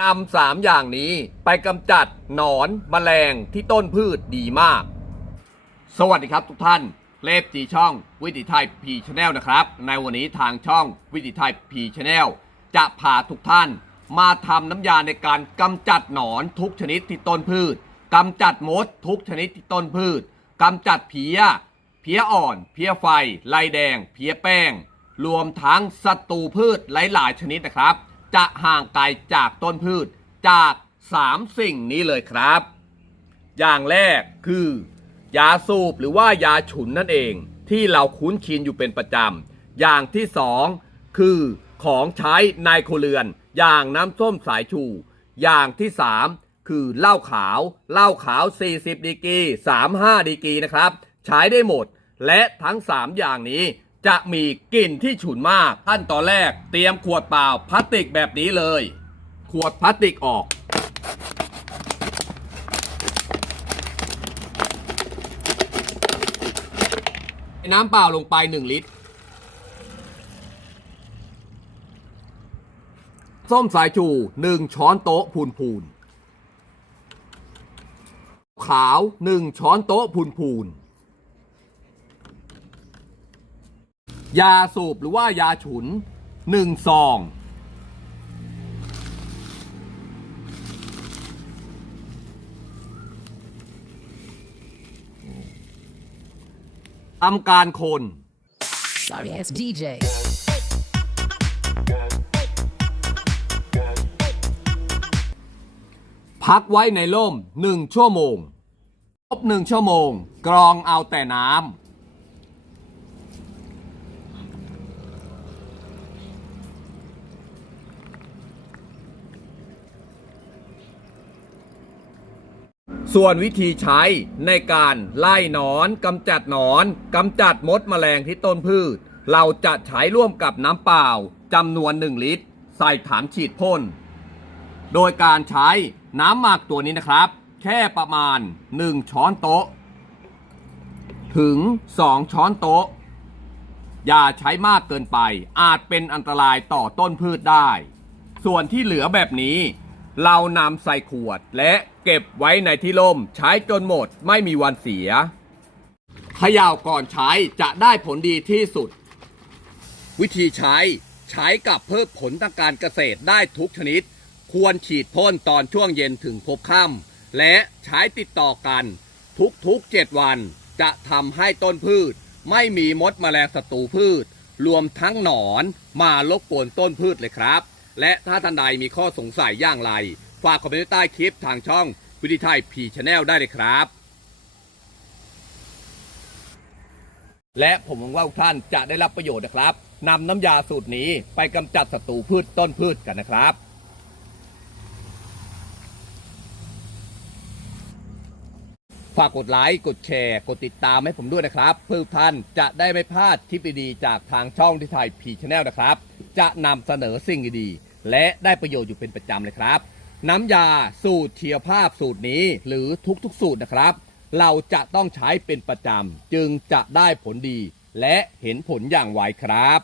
นำสามอย่างนี้ไปกำจัดหนอนแมลงที่ต้นพืชดีมาก สวัสดีครับทุกท่านเลฟจีช่องวิถีไทยพีชแนลนะครับ ในวันนี้ทางช่องวิถีไทยพีชแนลจะพาทุกท่าน มาทำน้ำยาในการกำจัดหนอนทุกชนิดที่ต้นพืชกำจัดมดทุกชนิดที่ต้นพืชกำจัดเพี้ย เพี้ยอ่อน เพี้ยไฟลายแดง เพี้ยแป้ง รวมทั้งศัตรูพืชหลายๆชนิดนะครับ จะห่างไกลจากต้นพืชจาก 3 สิ่งนี้เลยครับ อย่างแรกคือ ยาสูบหรือว่ายาฉุนนั่นเองที่เราคุ้นชินอยู่เป็นประจำ อย่างที่สองคือของใช้ในครัวเรือน อย่างน้ำส้มสายชู อย่างที่สามคือเหล้าขาวเหล้าขาว 40 ดีกรี35 ดีกรีนะครับ ใช้ได้หมด และทั้ง 3 อย่างนี้ จะมีกลิ่นที่ฉุนมาก ขั้นตอนแรกเตรียมขวดเปล่าพลาสติกแบบนี้เลย ขวดพลาสติกออก น้ำเปล่าลงไป 1 ลิตร ส้มสายชู 1 ช้อนโต๊ะพูนพูนขาว 1 ช้อนโต๊ะพูนพูน ยาสูบหรือว่ายาฉุน1ซอง ทำการคน Sorry ass DJ. พักไว้ในร่มหนึ่งชั่วโมง ครบหนึ่งชั่วโมง กรองเอาแต่น้ำ ส่วนวิธีใช้ในการไล่หนอนกำจัดหนอนกำจัดมดแมลงที่ต้นพืช เราจะใช้ร่วมกับน้ำเปล่าจำนวน 1 ลิตร ใส่ถังฉีดพ่น โดยการใช้น้ำหมักตัวนี้นะครับ แค่ประมาณ 1 ช้อนโต๊ะ ถึง 2 ช้อนโต๊ะ อย่าใช้มากเกินไปอาจเป็นอันตรายต่อต้นพืชได้ ส่วนที่เหลือแบบนี้ เรานำใส่ขวดและเก็บไว้ในที่ร่มใช้จนหมดไม่มีวันเสียเขย่าก่อนใช้จะได้ผลดีที่สุด วิธีใช้ใช้กับเพิ่มผลทางการเกษตรได้ทุกชนิด ควรฉีดพ่นตอนช่วงเย็นถึงพบค่ำและใช้ติดต่อกันทุกๆ7วัน จะทำให้ต้นพืช ไม่มีมดแมลงศัตรูพืช รวมทั้งหนอนมารบกวนต้นพืชเลยครับ และถ้าท่านใดมีข้อสงสัยอย่างไร ฝากคอมเมนต์ใต้คลิปทางช่องวิธีไทยพีชแนลได้เลยครับ และผมหวังว่าทุกท่านจะได้รับประโยชน์นะครับนำน้ำยาสูตรนี้ไปกำจัดศัตรูพืชต้นพืชกันนะครับฝากกดไลค์ กดแชร์ กดติดตามให้ผมด้วยนะครับ เพื่อท่านจะได้ไม่พลาดคลิปดีๆ จากทางช่องที่ไทยพีชแนลนะครับ จะนำเสนอสิ่งดีๆและได้ประโยชน์อยู่เป็นประจำเลยครับ น้ำยาสูตรเชียภาพสูตรนี้หรือทุกๆสูตรนะครับ เราจะต้องใช้เป็นประจำจึงจะได้ผลดี และเห็นผลอย่างไวครับ